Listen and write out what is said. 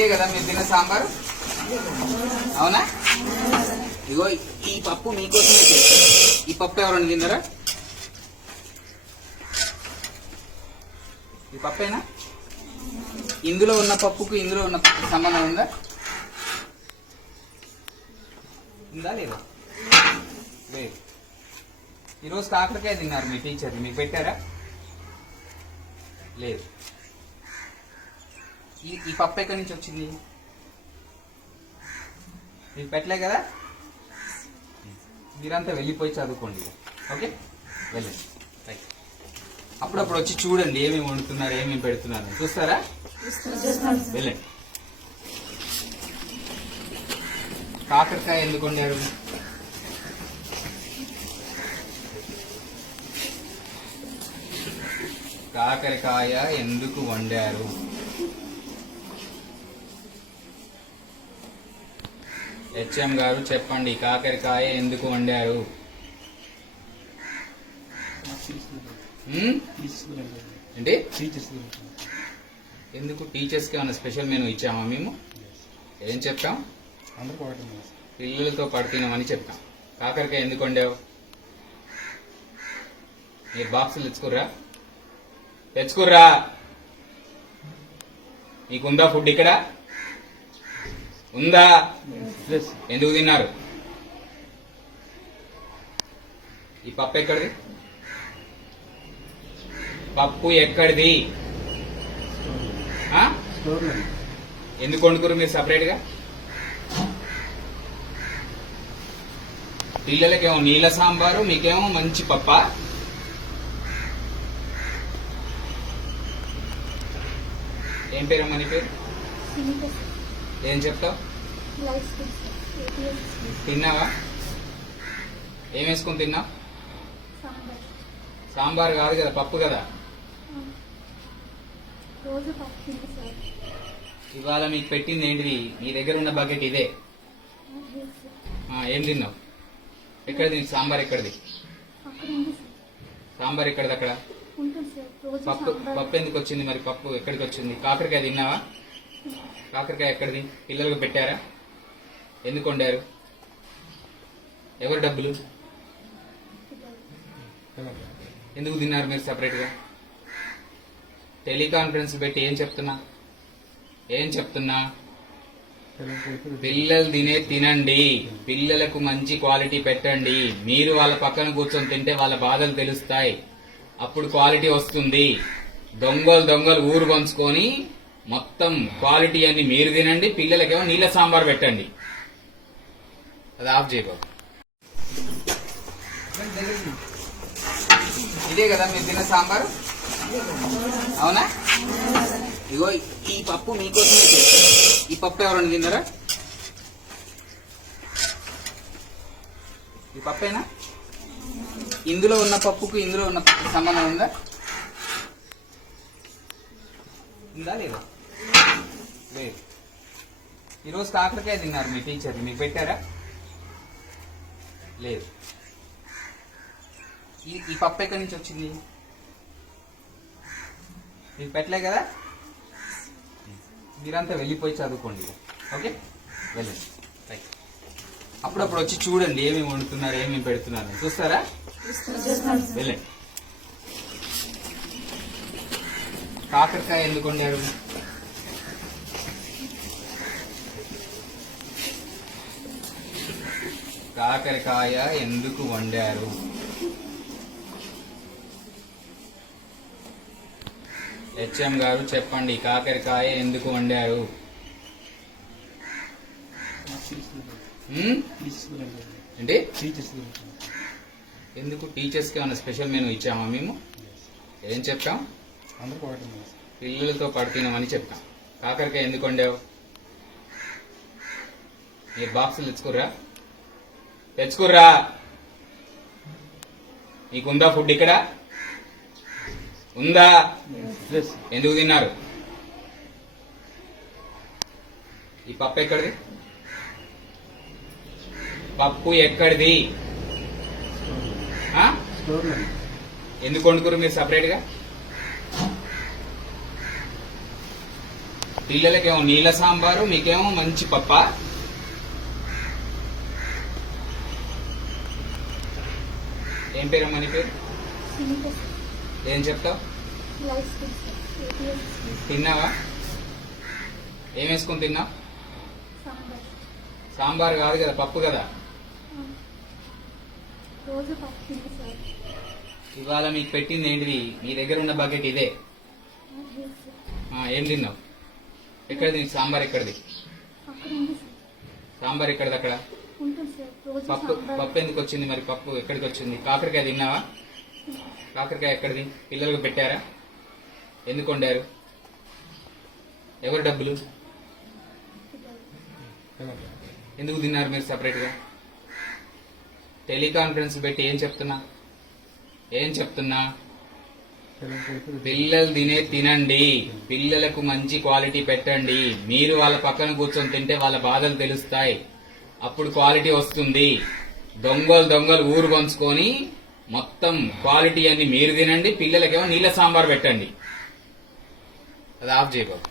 ఇదే కదా మీరు తిన్న సాంబారు? అవునా? ఇగో ఈ పప్పు మీకోసమే చేశాను ఈ పప్పు ఎవరన్నా తిన్నారా? ఈ పప్పేనా? ఇందులో ఉన్న పప్పుకు ఇందులో ఉన్న పప్పు సంబంధం ఉందా? ఉందా లేదా? లేదు. ఈరోజు కాకరకాయ తిన్నారు మీ టీచర్ మీకు పెట్టారా? లేదు. ఈ ఈ పప్పు ఎక్కడి నుంచి వచ్చింది? మీకు పెట్టలే కదా? మీరంతా వెళ్ళిపోయి చదువుకోండి. ఓకే? వెళ్ళండి. రైట్ అప్పుడప్పుడు వచ్చి చూడండి ఏమేమి వండుతున్నారు ఏమేమి పెడుతున్నారు. చూస్తారా? వెళ్ళండి. కాకరకాయ ఎందుకు వండారు? కాకరకాయ ఎందుకు వండారు? హెచ్ఎం గారు చెప్పండి కాకరకాయ ఎందుకు వండారు? ఉమ్? ఏంటి? ఎందుకు? టీచర్స్కి ఏమైనా స్పెషల్ మెనూ ఇచ్చామా మేము? ఏం చెప్పాం పిల్లలతో పడుతున్నామని చెప్పాం కాకరకాయ ఎందుకు వండావు? మీరు బాక్సులు తెచ్చుకుర్రా? తెచ్చుకుర్రా? నీకుందా ఫుడ్ ఇక్కడ? ఉందా? ఎందుకు తిన్నారు? ఈ పప్పు ఎక్కడిది? పప్పు ఎక్కడిది? ఎందుకు వండుకురు మీరు సపరేట్గా పిల్లలకేమో నీళ్ళ సాంబారు మీకేమో మంచి పప్ప? ఏం పేరమ్మా నీ పేరు? ఏం చెప్తావు? తిన్నావా? ఏం వేసుకుని తిన్నావు? సాంబార్ కాదు కదా పప్పు కదా? ఇవాళ మీకు పెట్టింది ఏంటిది? మీ దగ్గర ఉన్న బకెట్ ఇదే. ఏం తిన్నావు? ఎక్కడిది? సాంబార్ ఎక్కడిది? సాంబార్ ఎక్కడిది అక్కడ? పప్పు పప్పు ఎందుకు వచ్చింది మరి? పప్పు ఎక్కడికి వచ్చింది? కాకరకాయ తిన్నావా? కాకరకాయ ఎక్కడిది? పిల్లలకు పెట్టారా? ఎందుకు వండారు? ఎవరు డబ్బులు? ఎందుకు తిన్నారు మీరు సపరేట్గా? టెలికాన్ఫరెన్స్ పెట్టి ఏం చెప్తున్నా? ఏం చెప్తున్నా? పిల్లలు తినే తినండి. పిల్లలకు మంచి క్వాలిటీ పెట్టండి. మీరు వాళ్ళ పక్కన కూర్చొని తింటే వాళ్ళ బాధలు తెలుస్తాయి. అప్పుడు క్వాలిటీ వస్తుంది. దొంగలు దొంగలు ఊరు పంచుకొని మొత్తం క్వాలిటీ అన్ని మీరు తినండి పిల్లలకేమో నీళ్ళ సాంబార్ పెట్టండి. అది ఆఫ్ చేయబాబు ఇదే కదా మీరు తిన్న సాంబారు? అవునా? ఇగో ఈ పప్పు మీకోసమే ఈ పప్పు ఎవరన్నా తిన్నారా? ఈ పప్పేనా? ఇందులో ఉన్న పప్పుకు ఇందులో ఉన్న పప్పుకు సంబంధం ఉందా? ఉందా లేదా? లేదు. ఈరోజు కాకరకాయ తిన్నారు మీ టీచర్ మీకు పెట్టారా? లేదు. ఈ ఈ పప్పు ఎక్కడి నుంచి వచ్చింది? మీకు పెట్టలే కదా? మీరంతా వెళ్ళిపోయి చదువుకోండి. ఓకే? వెళ్ళండి. రైట్ అప్పుడప్పుడు వచ్చి చూడండి ఏమేమి వండుతున్నారు ఏమేమి పెడుతున్నారు. చూస్తారా? వెళ్ళండి. కాకరకాయ ఎందుకు వండారు? కాకరకాయ ఎందుకు వండారు? హెచ్ఎం గారు చెప్పండి కాకరకాయ ఎందుకు వండారు? ఏంటి? ఎందుకు? టీచర్స్కి ఏమైనా స్పెషల్ మెనూ ఇచ్చామా మేము? ఏం చెప్పాం? పిల్లలతో పడుతున్నామని చెప్పాం. కాకరకాయ ఎందుకు వండావు? మీరు బాక్సులు తెచ్చుకుర్రా? తెచ్చుకుర్రా? నీకుందా ఫుడ్ ఇక్కడ? ఉందా? ఎందుకు తిన్నారు? ఈ పప్పు ఎక్కడిది? పప్పు ఎక్కడిది? ఎందుకు వండుకురు మీరు సపరేట్ పిల్లలకేమో నీళ్ళ సాంబారు మీకేమో మంచి పప్ప? ఏం పేరమ్మా నీ పేరు? ఏం చెప్తావు? తిన్నావా? ఏం వేసుకొని తిన్నావు? సాంబార్ కాదు కదా పప్పు కదా? ఇవాళ మీకు పెట్టింది ఏంటిది? మీ దగ్గర ఉన్న బకెట్ ఇదే. ఏం తిన్నావు? ఎక్కడిది? సాంబార్ ఎక్కడిది? సార్. సాంబార్ ఎక్కడిది అక్కడ? పప్పు పప్పు ఎందుకు వచ్చింది మరి? పప్పు ఎక్కడికి వచ్చింది? కాకరకాయ తిన్నావా? కాకరకాయ ఎక్కడిది? పిల్లలకు పెట్టారా? ఎందుకు వండారు? ఎవరు డబ్బులు? ఎందుకు తిన్నారు మీరు సపరేట్గా? టెలికాన్ఫరెన్స్ పెట్టి ఏం చెప్తున్నా? ఏం చెప్తున్నా? పిల్లలు తినే తినండి. పిల్లలకు మంచి క్వాలిటీ పెట్టండి. మీరు వాళ్ళ పక్కన కూర్చొని తింటే వాళ్ళ బాధలు తెలుస్తాయి. అప్పుడు క్వాలిటీ వస్తుంది. దొంగలు దొంగలు ఊరు పంచుకొని మొత్తం క్వాలిటీ అన్ని మీరు తినండి. పిల్లలకేమో నీళ్ళ సాంబార్ పెట్టండి. అది ఆఫ్ చేయబాబు